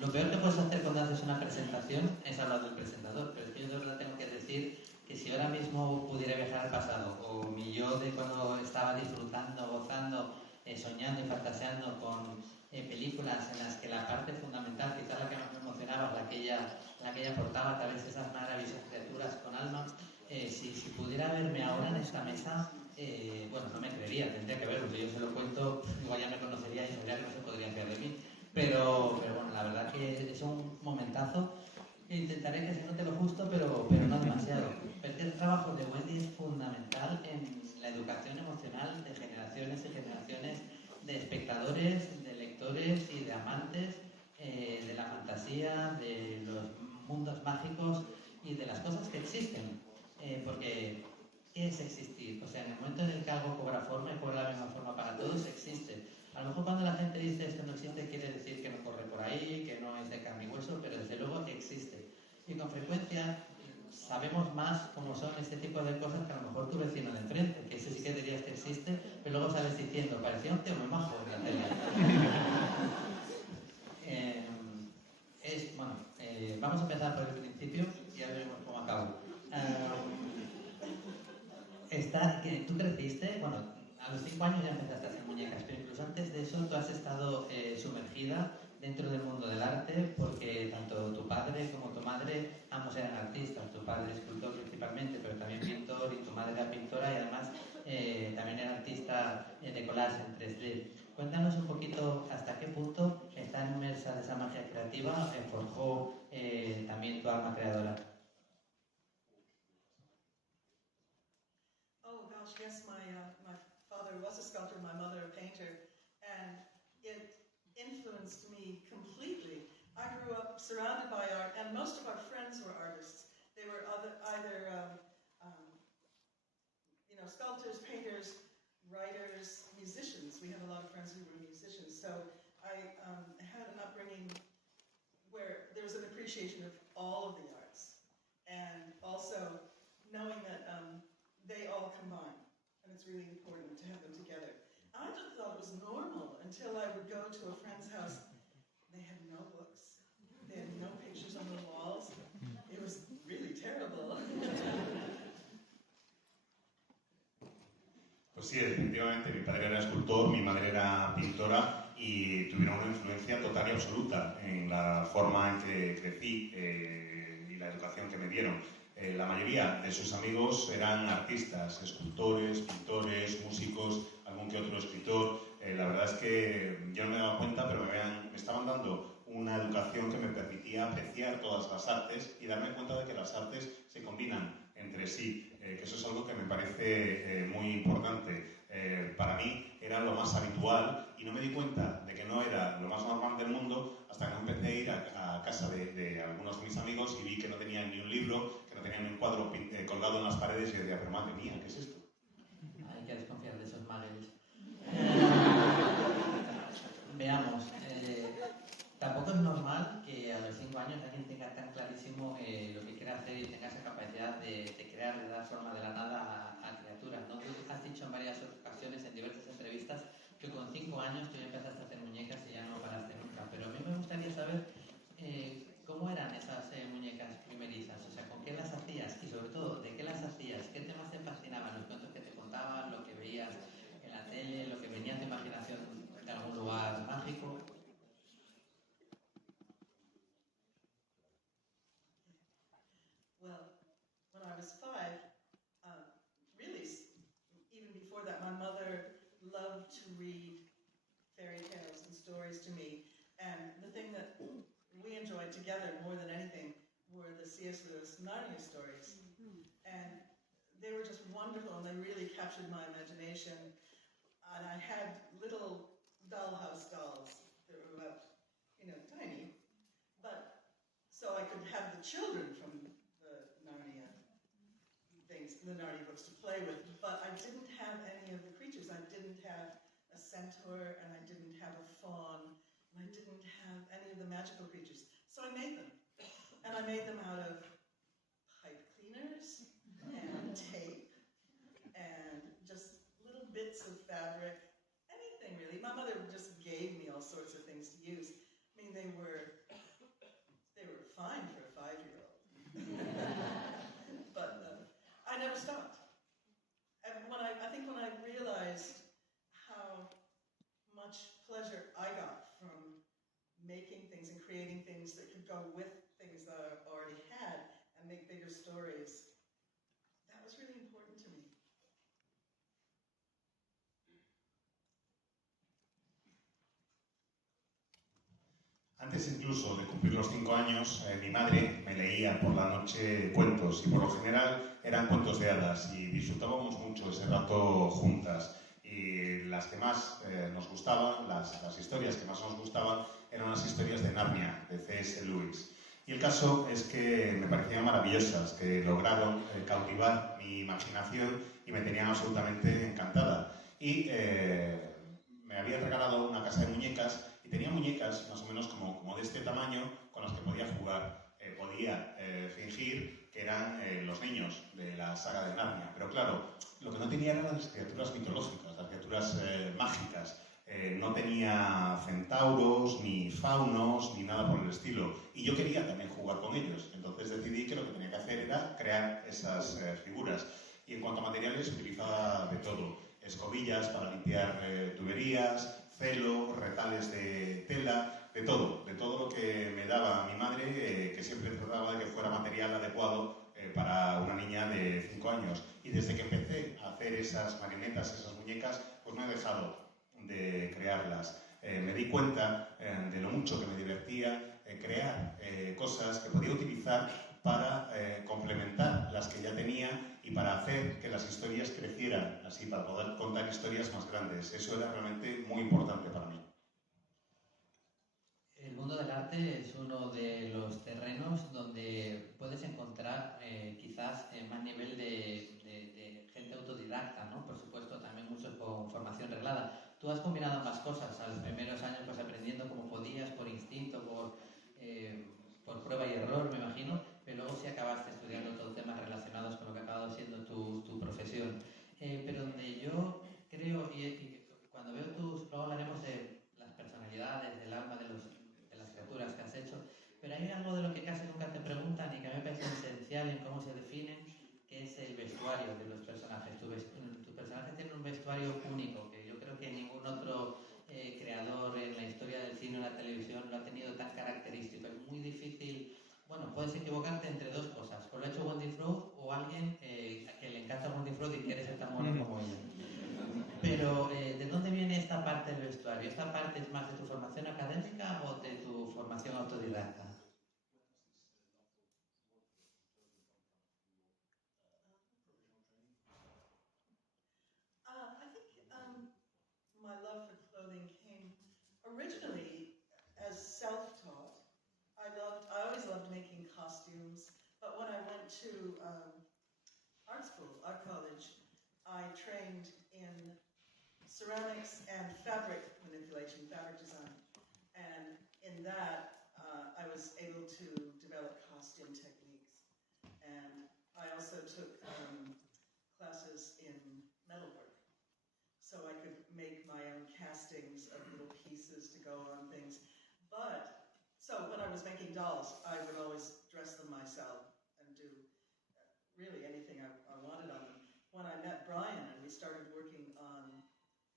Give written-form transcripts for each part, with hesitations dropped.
lo peor que puedes hacer cuando haces una presentación es hablar del presentador, pero es que yo de verdad tengo que decir que si ahora mismo pudiera viajar al pasado, o mi yo de cuando estaba disfrutando, gozando, soñando y fantaseando con películas en las que la parte fundamental, quizás la que más me emocionaba, la que ella aportaba, tal vez esas maravillosas criaturas con alma, si pudiera verme ahora en esta mesa, bueno, no me creería, tendría que verlo, si yo se lo cuento, igual ya me conocería y sabría que no se podría fiar de mí. Pero bueno, la verdad que es un momentazo. Intentaré que se note lo justo, pero no demasiado. Pero que el trabajo de Wendy es fundamental en la educación emocional de generaciones y generaciones de espectadores, de lectores y de amantes de la fantasía, de los mundos mágicos y de las cosas que existen. Porque, ¿qué es existir? O sea, en el momento en el que algo cobra forma y cobra la misma forma para todos, existe. A lo mejor cuando la gente dice esto no existe, quiere decir que no corre por ahí, que no es de carne y hueso, pero desde luego existe. Y con frecuencia sabemos más cómo son este tipo de cosas que a lo mejor tu vecino de enfrente, que ese sí que dirías que existe, pero luego sales diciendo, parecía un tío muy majo en la tele. Vamos a empezar por el principio y ya veremos cómo acabo. Tú creciste, bueno, a los 5 años ya empezaste a hacer muñecas, pero incluso antes de eso tú has estado sumergida dentro del mundo del arte porque tanto tu padre como tu madre ambos eran artistas, tu padre escultor principalmente, pero también pintor, y tu madre era pintora y además también era artista de collage en 3D. Cuéntanos un poquito hasta qué punto está inmersa de esa magia creativa, forjó también tu alma creadora. Oh gosh, yes, my father was a sculptor, my mother a painter, and it influenced me completely. I grew up surrounded by art, and most of our friends were artists. They were either sculptors, painters, writers, musicians. We have a lot of friends who were musicians. So I had an upbringing where there was an appreciation of all of the arts, and also knowing that they all combine, and it's really important to have them together. I just thought it was normal until I would go to a friend's house. They had no books, they had no pictures on the walls. It was really terrible. Pues sí, definitivamente, mi padre era escultor, mi madre era pintora y tuvieron una influencia total y absoluta en la forma en que crecí y la educación que me dieron. La mayoría de sus amigos eran artistas, escultores, pintores, músicos, algún que otro escritor. La verdad es que yo no me daba cuenta, pero me estaban dando una educación que me permitía apreciar todas las artes y darme cuenta de que las artes se combinan entre sí, que eso es algo que me parece muy importante. Para mí era lo más habitual y no me di cuenta de que no era lo más normal del mundo hasta que empecé a ir a casa de algunos de mis amigos y vi que no tenían ni un libro, que no tenían ni un cuadro colgado en las paredes y yo decía, pero madre mía, ¿qué es esto? Hay que desconfiar de esos magos. Veamos, tampoco es normal que a los 5 años alguien tenga tan clarísimo lo que quiere hacer y tenga esa capacidad de crear, de dar forma de la nada a criaturas, ¿no? Tú has dicho en varias ocasiones, en diversas entrevistas, que con 5 años tú ya empezaste a hacer muñecas y ya no paraste nunca. Pero a mí me gustaría saber cómo eran esas muñecas primerizas, o sea, con qué las hacías y sobre todo, de qué las hacías, qué temas te fascinaban, los cuentos que te contaban, lo que veías en la tele, lo que venía a tu imaginación de algún lugar mágico. Well, when I was 5, really, even before that, my mother loved to read fairy tales and stories to me. And the thing that we enjoyed together more than anything were the C.S. Lewis Narnia stories. Mm-hmm. And they were just wonderful, and they really captured my imagination. And I had little dollhouse dolls that were about, tiny. But so I could have the children from the Narnia things, the Narnia books to play with. But I didn't have any of the creatures. I didn't have a centaur, and I didn't have a fawn, and I didn't have any of the magical creatures. So I made them. And I made them out of pipe cleaners and tape and just little bits of fabric, anything really. My mother just gave me all sorts of things to use. I mean, they were never stopped. And I think when I realized how much pleasure I got from making things and creating things that could go with things that I already had and make bigger stories, that was really important to me. Antes incluso de cumplir los 5 años, mi madre me leía por la noche cuentos y por lo general eran cuentos de hadas y disfrutábamos mucho ese rato juntas. Y las que más nos gustaban, las historias que más nos gustaban, eran las historias de Narnia, de C.S. Lewis. Y el caso es que me parecían maravillosas, que lograron cautivar mi imaginación y me tenían absolutamente encantada. Y me habían regalado una casa de muñecas y tenía muñecas más o menos como de este tamaño con las que podía jugar. Podía fingir que eran los niños de la saga de Narnia. Pero claro, lo que no tenía eran las criaturas mitológicas, las criaturas mágicas. No tenía centauros, ni faunos, ni nada por el estilo. Y yo quería también jugar con ellos. Entonces decidí que lo que tenía que hacer era crear esas figuras. Y en cuanto a materiales, utilizaba de todo. Escobillas para limpiar tuberías, celo, retales de tela, de todo lo que me daba mi madre, que siempre trataba de que fuera material adecuado para una niña de 5 años. Y desde que empecé a hacer esas marionetas, esas muñecas, pues no he dejado de crearlas. Me di cuenta de lo mucho que me divertía crear cosas que podía utilizar para complementar las que ya tenía y para hacer que las historias crecieran, así para poder contar historias más grandes. Eso era realmente muy importante para mí. El mundo del arte es uno de los terrenos donde puedes encontrar quizás más nivel de gente autodidacta, ¿no? Por supuesto, también muchos con formación reglada. Tú has combinado ambas cosas. A los primeros años pues aprendiendo como podías, por instinto, por prueba y error, me imagino, pero luego sí acabaste estudiando todos temas relacionados con lo que ha acabado siendo tu profesión. Pero donde yo creo, y cuando veo luego hablaremos de las personalidades, del alma de las criaturas que has hecho, pero hay algo de lo que casi nunca te preguntan y que a mí me parece esencial en cómo se definen, que es el vestuario de los personajes. Tus personajes tienen un vestuario único, que yo creo que ningún otro creador en la historia del cine o la televisión lo ha tenido tan característico. Es muy difícil, bueno, puedes equivocarte entre dos cosas, o lo ha hecho Wendy Fruit o alguien que le encanta Wendy Fruit y quiere ser tan mono como ella. Pero, ¿de dónde viene esta parte del vestuario? ¿Esta parte es más de tu formación académica o de tu formación autodidacta? I think my love for clothing came originally as self-taught. I always loved making costumes, but when I went to art school, art college, I trained in ceramics and fabric manipulation, fabric design. And in that, I was able to develop costume techniques. And I also took classes in metalwork. So I could make my own castings of little pieces to go on things. So when I was making dolls, I would always dress them myself and do really anything I wanted on them. When I met Brian and we started working on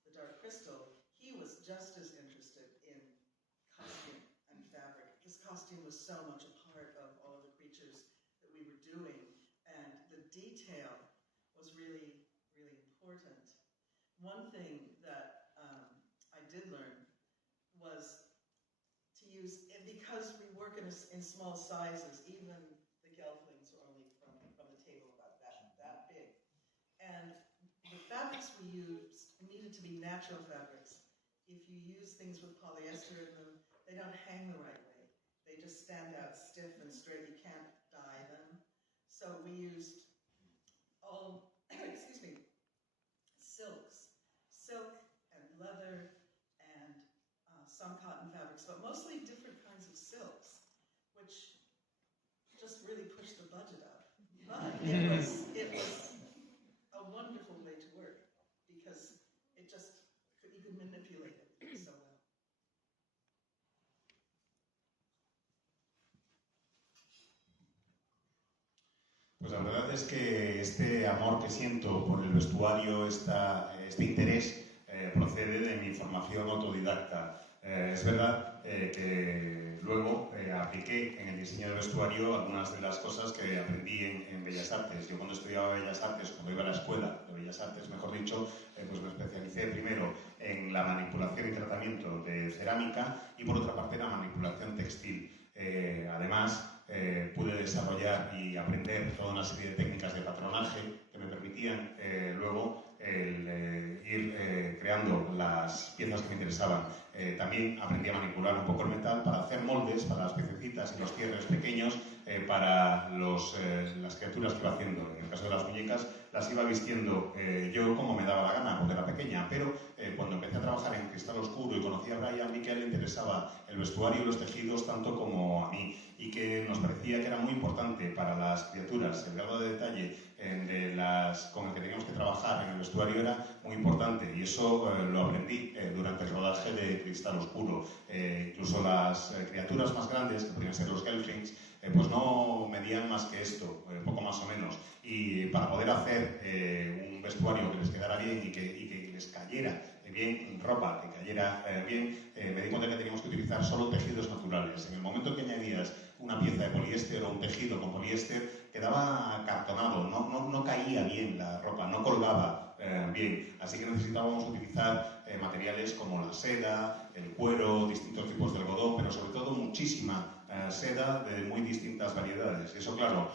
The Dark Crystal, he was just as interested in costume and fabric. His costume was so much a part of all of the creatures that we were doing, and the detail was really, really important. One thing that I did learn was to use, because we work in small sizes, even the gelflings are only from the table about that big. And the fabrics we used needed to be natural fabrics. If you use things with polyester in them, they don't hang the right way. They just stand out stiff and straight. You can't dye them. So we used all, silk and leather and some cotton fabrics, but mostly different kinds of silks, which just really pushed the budget up. But it was a wonderful way to work because you could manipulate it so well. Pues la verdad es que este amor que siento por el vestuario, este interés, procede de mi formación autodidacta. Es verdad que luego apliqué en el diseño de vestuario algunas de las cosas que aprendí en Bellas Artes. Yo cuando estudiaba Bellas Artes, cuando iba a la escuela de Bellas Artes, mejor dicho, pues me especialicé primero en la manipulación y tratamiento de cerámica y por otra parte en la manipulación textil. Además, pude desarrollar y aprender toda una serie de técnicas de patronaje que me permitían luego ir creando las piezas que me interesaban. También aprendí a manipular un poco el metal para hacer moldes para las piececitas y los cierres pequeños para las criaturas que iba haciendo. En el caso de las muñecas, las iba vistiendo yo como me daba la gana, porque era pequeña, pero cuando empecé a trabajar en Cristal Oscuro y conocí a Brian, vi que a él le interesaba el vestuario y los tejidos tanto como a mí, y que nos parecía que era muy importante para las criaturas. El grado de detalle con el que teníamos que trabajar en el vestuario era muy importante, y eso lo aprendí durante el rodaje de Cristal Oscuro. Incluso las criaturas más grandes, que podrían ser los Gelflings, pues no medían más que esto, poco más o menos. Y para poder hacer un vestuario que les quedara bien y que les cayera bien ropa, que cayera bien, me di cuenta que teníamos que utilizar solo tejidos naturales. En el momento que añadías una pieza de poliéster o un tejido con poliéster, quedaba cartonado, no caía bien la ropa, no colgaba bien. Así que necesitábamos utilizar materiales como la seda, el cuero, distintos tipos de algodón, pero sobre todo muchísima seda de muy distintas variedades. Y eso, claro,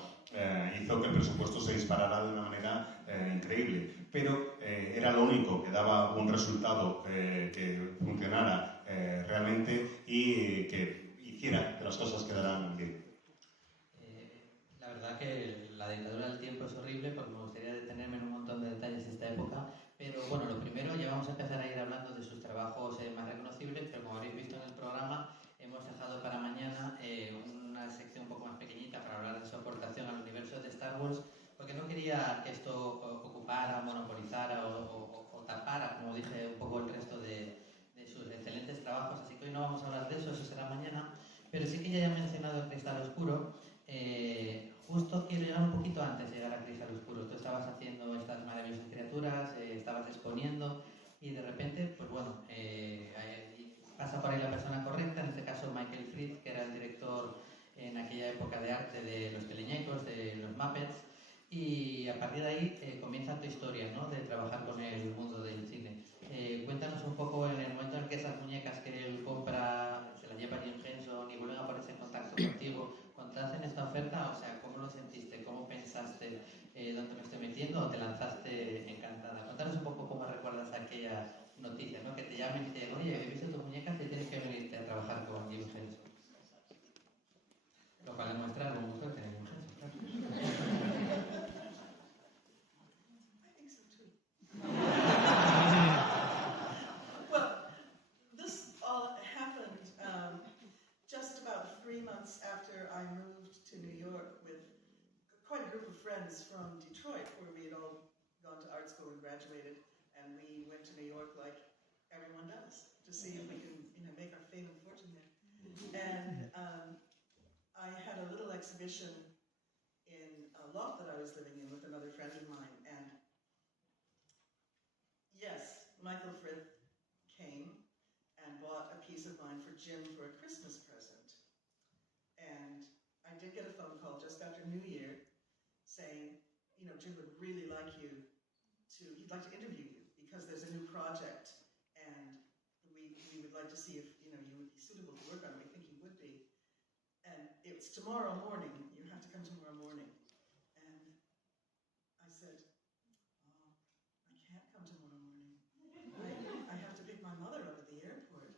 hizo que el presupuesto se disparara de una manera increíble. Pero era lo único que daba un resultado que funcionara realmente y que hiciera que las cosas quedaran bien. La verdad que la dictadura del tiempo es horrible, porque me gustaría detenerme en un montón de detalles de esta época, pero bueno, lo primero, ya vamos a empezar a ir hablando de sus trabajos más reconocibles, pero como habéis visto en el programa, hemos dejado para mañana una sección un poco más pequeñita para hablar de su aportación al universo de Star Wars, porque no quería que esto ocupara, monopolizara o tapara, como dije, un poco el resto de sus excelentes trabajos, así que hoy no vamos a hablar de eso, eso será mañana, pero sí que ya he mencionado el Cristal Oscuro. Justo quiero llegar un poquito antes de llegar a Cristal Oscuro. Tú estabas haciendo estas maravillosas criaturas, estabas exponiendo y de repente, pues bueno, pasa por ahí la persona correcta, en este caso Michael Fritz, que era el director en aquella época de arte de los teleñecos, de los Muppets, y a partir de ahí comienza tu historia, ¿no?, de trabajar con el mundo del cine. Cuéntanos un poco en el momento en que esas muñecas que él compra se las lleva Jim Henson y vuelven a ponerse en contacto contigo, cuando te hacen esta oferta, o sea, ¿cómo lo sentiste? ¿Cómo pensaste dónde me estoy metiendo? ¿O te lanzaste encantada? Cuéntanos un poco cómo recuerdas aquella noticia, ¿no?, que te llamen y te digan, oye, he visto tus muñecas y tienes que venirte a trabajar con Jim Henson. Lo cual demuestra lo mucho que tiene Jim Henson, claro. I think so too. Well, this all happened just about 3 months after I moved to New York with quite a group of friends from Detroit, where we had all gone to art school and graduated, and we went to New York like everyone does to see if we can, make our fame and fortune there. And I had a little exhibition in a loft that I was living in with another friend of mine, and yes, Michael Frith came and bought a piece of mine for Jim for a Christmas present. And I did get a phone call just after New Year saying, Jim would really like he'd like to interview you because there's a new project and we would like to see if, you would be suitable to work on it. We think you would be. And it's tomorrow morning. You have to come tomorrow morning. And I said, oh, I can't come tomorrow morning. I have to pick my mother up at the airport.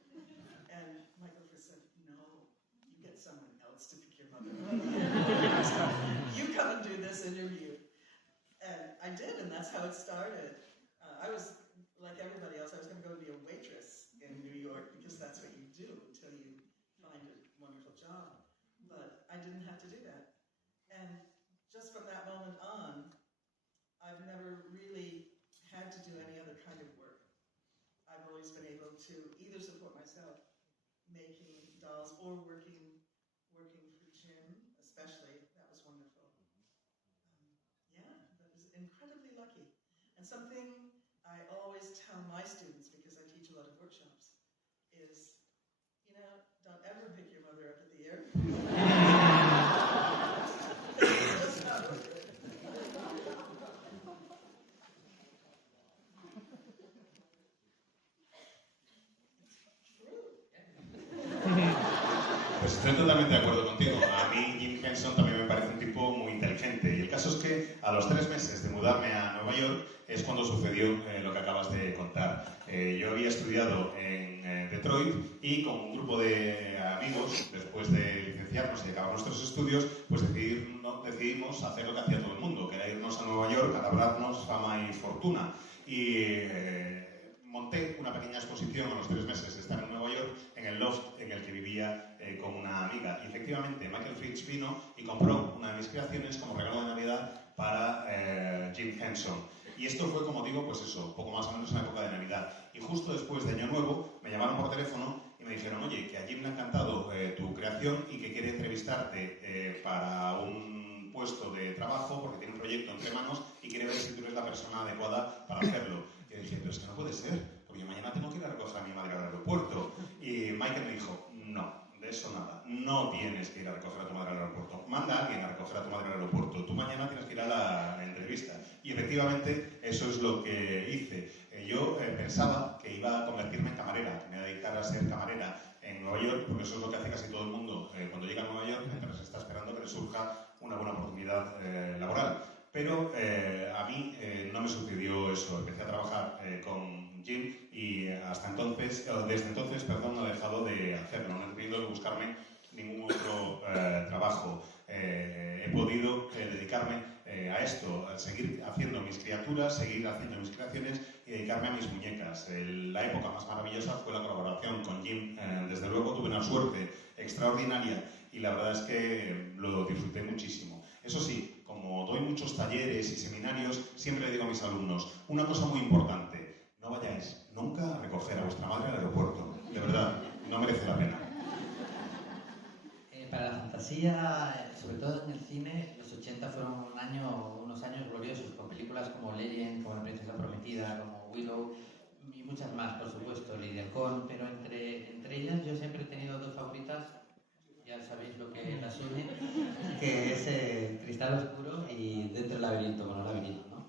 And Michael Frith said, no, you get someone else to pick your mother up. You come and do this interview. And I did, and that's how it started. I was, like everybody else, I was going to go be a waitress in New York because that's what you do until you find a wonderful job. But I didn't have to do that. And just from that moment on, I've never really had to do any other kind of work. I've always been able to either support myself making dolls or working for Jim, especially. That was wonderful. And something I always tell my students, because I teach a lot of workshops, is, you know, don't ever pick your mother up at the airport. It's just not worth it. Pues estoy totalmente de acuerdo contigo. A mí Jim Henson también me parece un tipo muy inteligente. Y el caso es que a los 3 meses de mudarme a Nueva York es cuando sucedió lo que acabas de contar. Yo había estudiado en Detroit y con un grupo de amigos, después de licenciarnos y acabar nuestros estudios, pues decidimos hacer lo que hacía todo el mundo, que era irnos a Nueva York a labrarnos fama y fortuna. Y monté una pequeña exposición a los 3 meses de estar en Nueva York en el loft en el que vivía con una amiga. Y efectivamente Michael Fritz vino y compró una de mis creaciones como regalo de Navidad para Jim Henson. Y esto fue, como digo, pues eso, poco más o menos en la época de Navidad. Y justo después de Año Nuevo me llamaron por teléfono y me dijeron, oye, que a Jim le ha encantado tu creación y que quiere entrevistarte para un puesto de trabajo porque tiene un proyecto entre manos y quiere ver si tú eres la persona adecuada para hacerlo. Y yo dije, pero es que no puede ser, porque mañana tengo que ir a recoger a mi madre al aeropuerto. Y Michael me dijo, no, de eso nada, no tienes que ir a recoger a tu madre al aeropuerto. Manda a alguien a recoger a tu madre al aeropuerto. Tú mañana tienes que ir a la entrevista. Y efectivamente eso es lo que hice. Yo pensaba que iba a convertirme en camarera, que me iba a dedicar a ser camarera en Nueva York, porque eso es lo que hace casi todo el mundo cuando llega a Nueva York, mientras está esperando que le surja una buena oportunidad laboral. Pero a mí no me sucedió eso. Empecé a trabajar con Jim y desde entonces, no he dejado de hacerlo. No he tenido que buscarme ningún otro trabajo. He podido dedicarme a esto, a seguir haciendo mis criaturas, seguir haciendo mis creaciones y dedicarme a mis muñecas. La época más maravillosa fue la colaboración con Jim. Desde luego tuve una suerte extraordinaria y la verdad es que lo disfruté muchísimo. Eso sí, como doy muchos talleres y seminarios, siempre le digo a mis alumnos, una cosa muy importante, no vayáis nunca a recoger a vuestra madre al aeropuerto. De verdad, no merece la pena. Para la fantasía, sobre todo en el cine, los 80 fueron unos años gloriosos, con películas como Legend, como La Princesa Prometida, como Willow, y muchas más, por supuesto, Lady Halcón, pero entre ellas yo siempre he tenido 2 favoritas, ya sabéis lo que las une, que es Cristal Oscuro y Dentro del Laberinto, bueno, Laberinto, ¿no?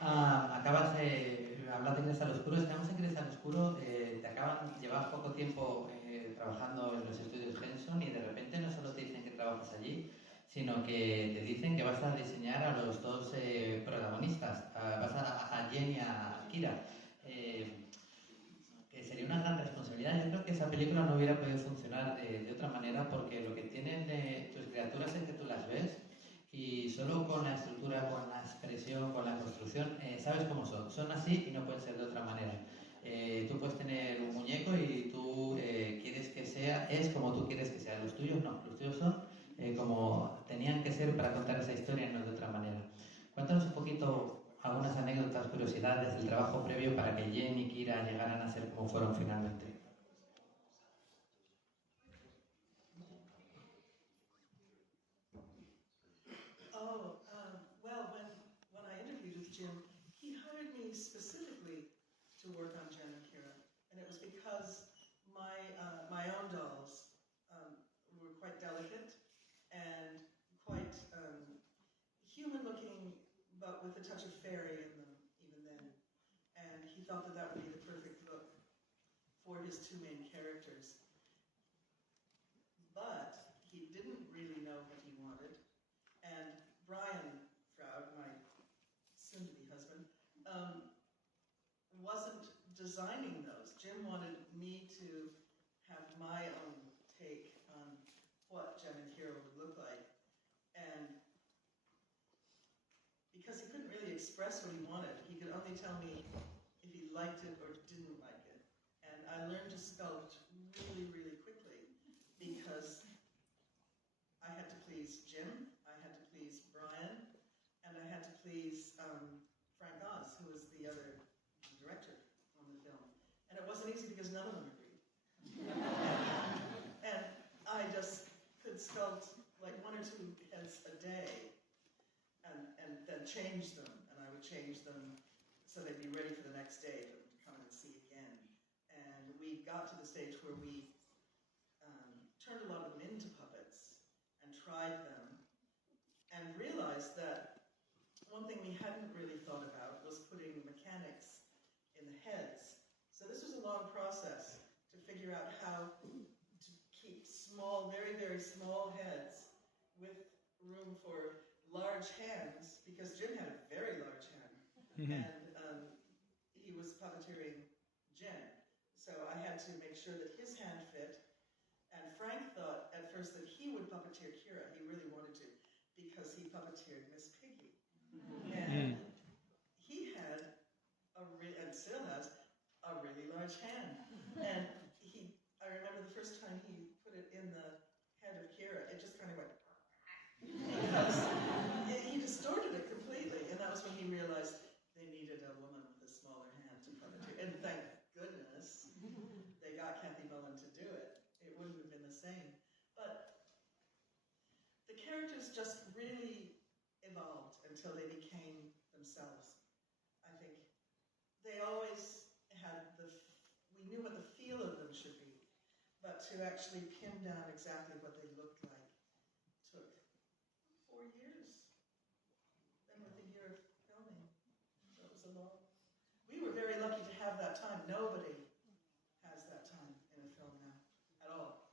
Acabas de hablar de Cristal Oscuro, estamos en Cristal Oscuro, llevas poco tiempo trabajando en los estudios Henson y de repente no solo te dicen que trabajas allí, sino que te dicen que vas a diseñar a los 2 protagonistas, vas a Jen y a Kira. Que sería una gran responsabilidad. Yo creo que esa película no hubiera podido funcionar de otra manera porque lo que tienen tus criaturas es que tú las ves y solo con la estructura, con la expresión, con la construcción, sabes cómo son. Son así y no pueden ser de otra manera. Tú puedes tener un muñeco y tú quieres que es como tú quieres que sea. Los tuyos no, los tuyos son como tenían que ser para contar esa historia, no de otra manera. Cuéntanos un poquito algunas anécdotas, curiosidades del trabajo previo para que Jen y Kira llegaran a ser como fueron finalmente. Well, when I interviewed with Jim, he hired me specifically to work on Jen and Kira, and it was because my own dolls were quite delicate and quite human-looking, but with a touch of fairy in them, even then. And he thought that that would be the perfect look for his 2 main characters. But he didn't really know what he wanted, and Brian Froud, my soon-to-be husband, wasn't designing those. Jim wanted me to have my own take on what Jen and Kira would look like, and because he couldn't really express what he wanted, he could only tell me if he liked it or didn't like it. And I learned to sculpt really, really quickly because I had to please Jim, I had to please Brian, and I had to please Frank Oz, who was the other director on the film. And it wasn't easy because none of them agreed. And I just could sculpt like 1 or 2 heads a day and then change them. And I would change them so they'd be ready for the next day to come and see again. And we got to the stage where we turned a lot of them into puppets and tried them and realized that one thing we hadn't really thought about was putting mechanics in the heads. So this was a long process to figure out how to keep small, very, very small heads with room for large hands, because Jim had a very large hand, and he was puppeteering Jen. So I had to make sure that his hand fit, and Frank thought at first that he would puppeteer Kira. He really wanted to, because he puppeteered Miss Piggy. And he had and still has, a really large hand. And I remember the first time he put it in the head of Kira, it just kind of went, because he distorted it completely. And that was when he realized they needed a woman with a smaller hand to puppeteer. And thank goodness they got Kathy Mullen to do it. It wouldn't have been the same. But the characters just really evolved until they became themselves. I think they always had we knew what the feel of them should be, but to actually pin down exactly what they looked like took 4 years. Then with a year of filming, so it was a long. We were very lucky to have that time. Nobody has that time in a film now, at all.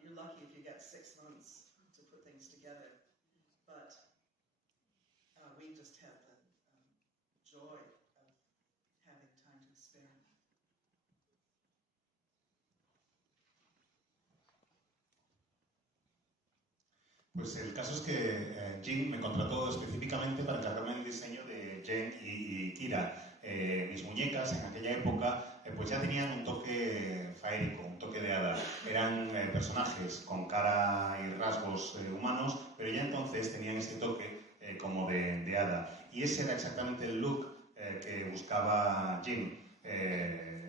You're lucky if you get 6 months to put things together, but we just had the joy of having time to spare. Pues el caso es que Jim me contrató específicamente para encargarme del diseño de Jen y Kira. Mis muñecas en aquella época pues ya tenían un toque faérico, un toque de hada. Eran personajes con cara y rasgos humanos, pero ya entonces tenían ese toque como de hada. Y ese era exactamente el look que buscaba Jim.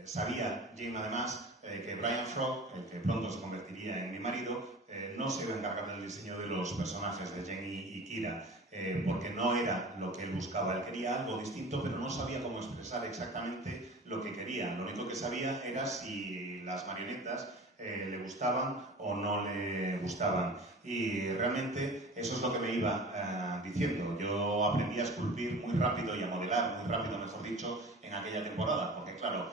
Sabía Jim además que Brian Frog, el que pronto se convertiría en mi marido, no se iba a encargar del diseño de los personajes de Jen y Kira, porque no era lo que él buscaba. Él quería algo distinto, pero no sabía cómo expresar exactamente lo que quería. Lo único que sabía era si las marionetas le gustaban o no le gustaban. Y realmente eso es lo que me iba diciendo. Yo aprendí a esculpir muy rápido y a modelar muy rápido, mejor dicho, en aquella temporada, porque claro,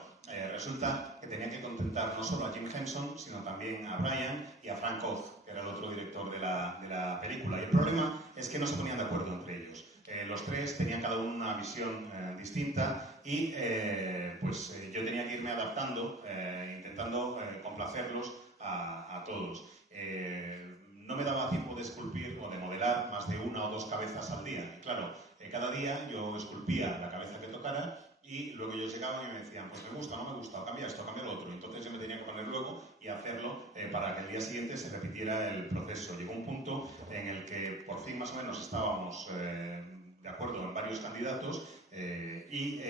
resulta que tenía que contentar no solo a Jim Henson, sino también a Brian y a Frank Oz, que era el otro director de la película. Y el problema es que no se ponían de acuerdo entre ellos. Los tres tenían cada uno una visión distinta y yo tenía que irme adaptando, intentando complacerlos a todos. No me daba tiempo de esculpir o de modelar más de 1 o 2 cabezas al día. Y claro, cada día yo esculpía la cabeza que tocara y luego ellos llegaban y me decían, pues me gusta, no me gusta, o cambia esto, cambia lo otro. Entonces yo me tenía que poner luego y hacerlo para que el día siguiente se repitiera el proceso. Llegó un punto en el que por fin más o menos estábamos de acuerdo en varios candidatos y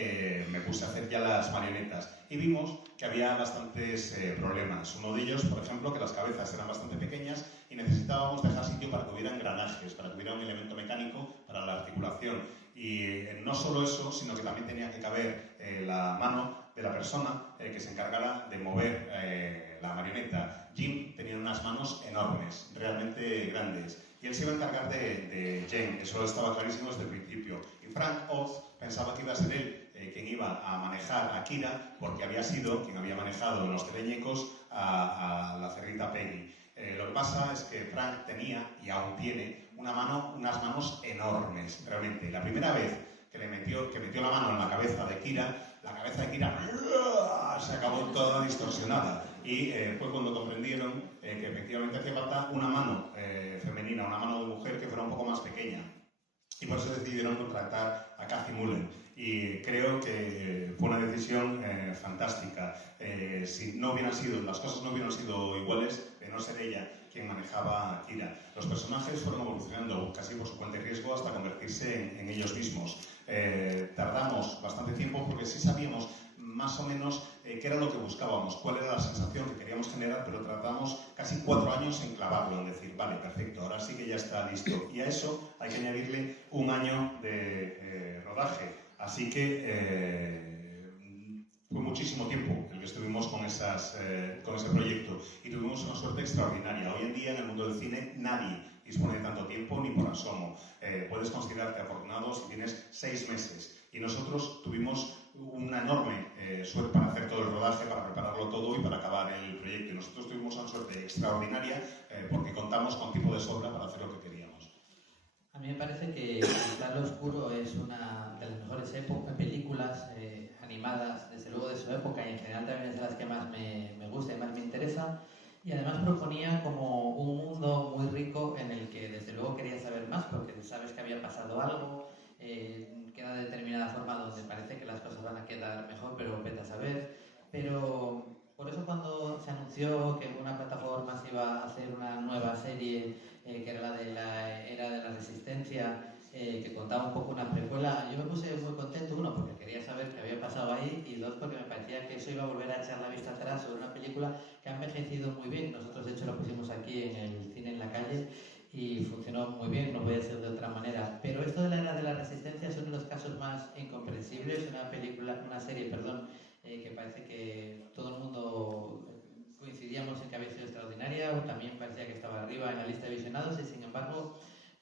me puse a hacer ya las marionetas. Y vimos que había bastantes problemas. Uno de ellos, por ejemplo, que las cabezas eran bastante pequeñas y necesitábamos dejar sitio para que hubiera engranajes, para que hubiera un elemento mecánico para la articulación. Y no solo eso, sino que también tenía que caber la mano de la persona que se encargara de mover la marioneta. Jim tenía unas manos enormes, realmente grandes, y él se iba a encargar de Jen, eso estaba clarísimo desde el principio. Y Frank Oz pensaba que iba a ser él quien iba a manejar a Kira, porque había sido quien había manejado en los teleñecos a la cerdita Peggy. Lo que pasa es que Frank tenía, y aún tiene, unas manos enormes, realmente. La primera vez que metió la mano en la cabeza de Kira se acabó toda distorsionada. Y fue cuando comprendieron que efectivamente hacía falta una mano femenina, una mano de mujer que fuera un poco más pequeña. Y por eso decidieron contratar a Kathy Mullen. Y creo que fue una decisión fantástica. Si no hubieran sido, las cosas no hubieran sido iguales, de no ser ella quien manejaba a Kira. Los personajes fueron evolucionando casi por su cuenta y riesgo hasta convertirse en ellos mismos. Tardamos bastante tiempo porque sí sabíamos más o menos qué era lo que buscábamos, cuál era la sensación que queríamos generar, pero tardamos casi 4 años en clavarlo, en decir, vale, perfecto, ahora sí que ya está listo. Y a eso hay que añadirle 1 año de rodaje. rodaje. Así que fue muchísimo tiempo el que estuvimos con ese proyecto y tuvimos una suerte extraordinaria. Hoy en día en el mundo del cine nadie dispone de tanto tiempo ni por asomo. Puedes considerarte afortunado si tienes 6 meses y nosotros tuvimos una enorme suerte para hacer todo el rodaje, para prepararlo todo y para acabar el proyecto. Y nosotros tuvimos una suerte extraordinaria porque contamos con tiempo de sobra para hacer lo que queríamos. A mí me parece que El Claro Oscuro es una de las mejores películas animadas, desde luego de su época, y en general también es de las que más me gusta y más me interesa. Y además proponía como un mundo muy rico en el que desde luego quería saber más, porque sabes que había pasado algo, queda de determinada forma donde parece que las cosas van a quedar mejor, pero vete a saber. Pero por eso cuando se anunció que una plataforma se iba a hacer una nueva serie, que era la de la Era de la Resistencia, que contaba un poco una precuela, yo me puse muy contento, uno, porque quería saber qué había pasado ahí, y dos, porque me parecía que eso iba a volver a echar la vista atrás sobre una película que ha envejecido muy bien. Nosotros de hecho lo pusimos aquí en el Cine en la Calle y funcionó muy bien, no puede ser de otra manera. Pero esto de la Era de la Resistencia es uno de los casos más incomprensibles, una serie, que parece que todo el mundo coincidíamos en que había sido extraordinaria, o también parecía que estaba arriba en la lista de visionados, y sin embargo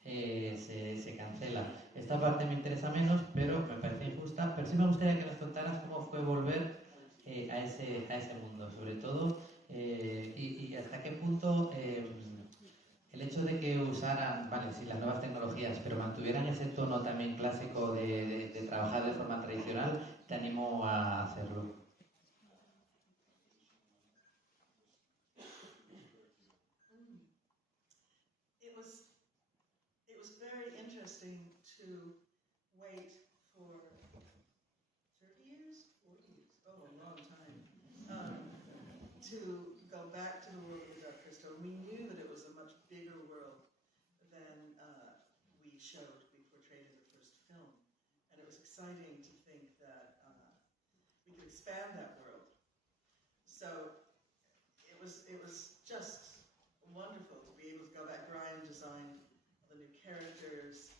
se cancela. Esta parte me interesa menos, pero me parece injusta. Pero sí me gustaría que nos contaras cómo fue volver a ese mundo, sobre todo, y hasta qué punto el hecho de que usaran, vale, sí, las nuevas tecnologías, pero mantuvieran ese tono también clásico de trabajar de forma tradicional, te animo a hacerlo. It was very interesting to wait for 30 years, 40 years, oh, a long time, to go back to the world of the Dark Crystal. We knew that it was a much bigger world than we showed, we portrayed in the first film. And it was exciting to think that we could expand that world. So it was just wonderful to be able to go back. Brian designed the new characters.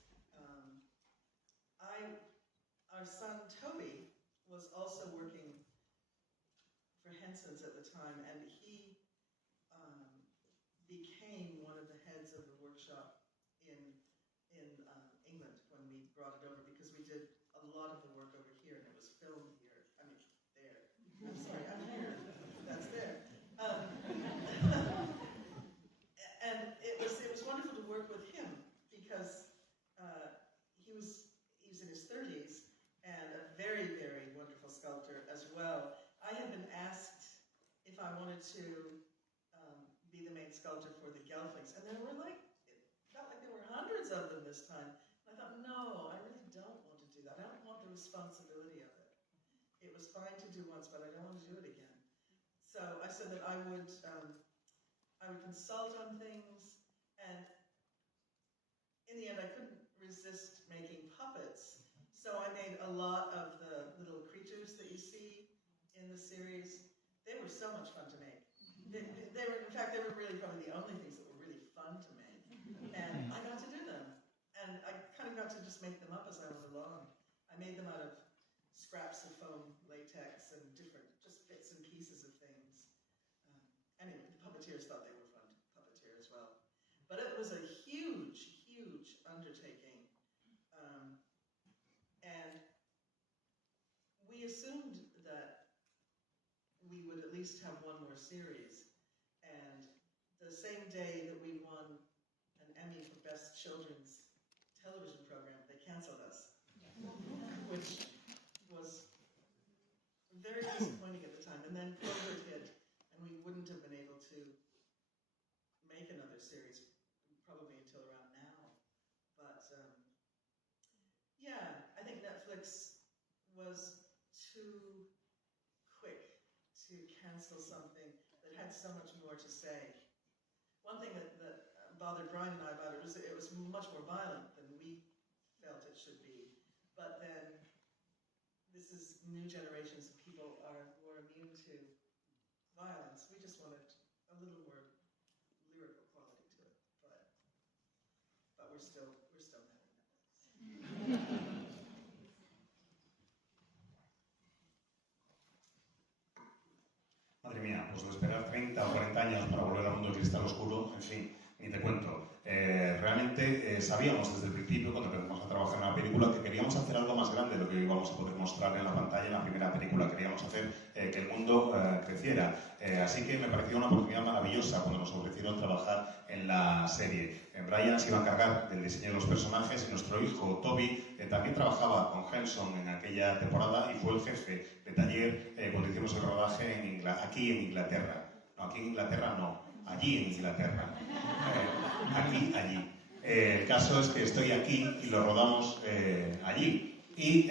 Our son Toby was also working for Henson's at the time, and he became one of the heads of the workshop in England when we brought it over, because we did a lot of the work over here and it was filmed here. I mean, there. I'm sorry, I'm here. That's there. And it was wonderful to work with him because he was in his 30s and a very, very wonderful sculptor as well. I had been asked if I wanted to be the main sculptor for the Gelflings, and there were it felt like there were hundreds of them this time. And I thought, no, I really don't want to do that. I don't want the responsibility of it. It was fine to do once, but I don't want to do it again. So I said that I would consult on things, and in the end I couldn't resist making puppets. So I made a lot of the little creatures that you see in the series. They were so much fun to make. They were, in fact, they were really probably the only things that were really fun to make. And I got to do them. And I kind of got to just make them up as I went along. I made them out of scraps of foam, latex, and different, just bits and pieces of things. Anyway, the puppeteers thought they were fun to puppeteer as well. But it was a huge, huge undertaking. And we assumed that we would at least have one more series. And the same day that we won an Emmy for Best Children's Television Program, they canceled us, which was very disappointing at the time. And then COVID hit, and we wouldn't have been able to make another series probably until around now. But yeah, I think Netflix was too quick to cancel something that had so much more to say. One thing that bothered Brian and I about it was much more violent than we felt it should be. But then this is new generations of people are more immune to violence. We just wanted a little more lyrical quality to it, but we're still having Netflix. pues de esperar 30 o 40 años para volver al mundo de Cristal Oscuro, en fin, ni te cuento. Realmente sabíamos desde el principio, cuando empezamos a trabajar en la película, que queríamos hacer algo más grande de lo que íbamos a poder mostrar en la pantalla en la primera película. Queríamos hacer que el mundo creciera. Así que me pareció una oportunidad maravillosa cuando nos ofrecieron trabajar en la serie. Brian se iba a encargar del diseño de los personajes y nuestro hijo, Toby, también trabajaba con Henson en aquella temporada y fue el jefe de taller cuando hicimos el rodaje aquí en Inglaterra. No, aquí en Inglaterra no, allí en Inglaterra. Allí. El caso es que estoy aquí y lo rodamos allí. Y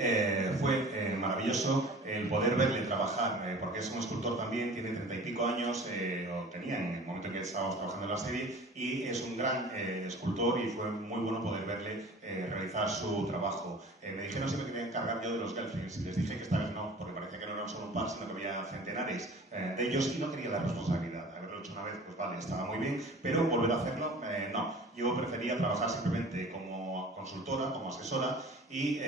fue maravilloso el poder verle trabajar, porque es un escultor también, tiene 30 y pico años, o tenía en el momento en que estábamos trabajando en la serie, y es un gran escultor y fue muy bueno poder verle realizar su trabajo. Me dijeron si me quería encargar yo de los Gelflings, y les dije que esta vez no, porque parecía que no eran solo un par, sino que había centenares de ellos y no quería la responsabilidad. Haberlo hecho una vez, pues vale, estaba muy bien, pero volver a hacerlo, no. Yo prefería trabajar simplemente como consultora, como asesora, y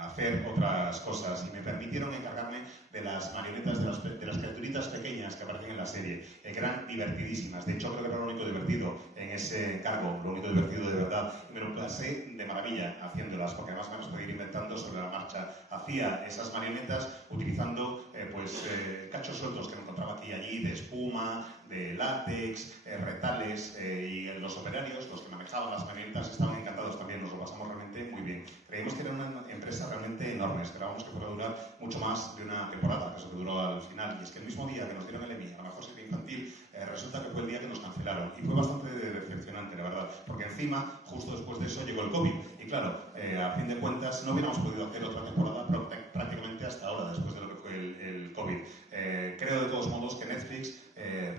hacer otras cosas. Y me permitieron encargarme de las marionetas, de las criaturitas pequeñas que aparecen en la serie, que eran divertidísimas. De hecho, creo que era lo único divertido en ese encargo, lo único divertido de verdad. Y me lo pasé de maravilla haciéndolas, porque además me las podía ir inventando sobre la marcha. Hacía esas marionetas utilizando cachos sueltos que me encontraba aquí y allí, de espuma, de látex, retales, y los operarios, los que manejaban las marionetas, estaban encantados también, nos lo pasamos realmente muy bien. Creímos que era una empresa realmente enorme, esperábamos que fuera a durar mucho más de una temporada, que eso que duró al final, y es que el mismo día que nos dieron el Emmy a la mejor serie infantil, resulta que fue el día que nos cancelaron, y fue bastante decepcionante, la verdad, porque encima, justo después de eso, llegó el COVID, y claro, a fin de cuentas, no hubiéramos podido hacer otra temporada prácticamente hasta ahora, después de lo que fue el COVID. Creo de todos modos que Netflix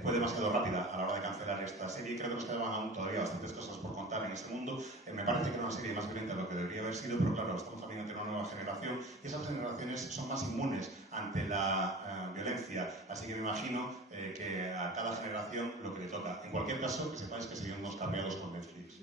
fue demasiado rápida a la hora de cancelar esta serie. Creo que nos quedaban aún todavía bastantes cosas por contar en ese mundo. Me parece que era una serie más violenta de lo que debería haber sido, pero claro, estamos también ante una nueva generación y esas generaciones son más inmunes ante la violencia. Así que me imagino que a cada generación lo que le toca. En cualquier caso, que sepáis que seguimos cambiados con Netflix.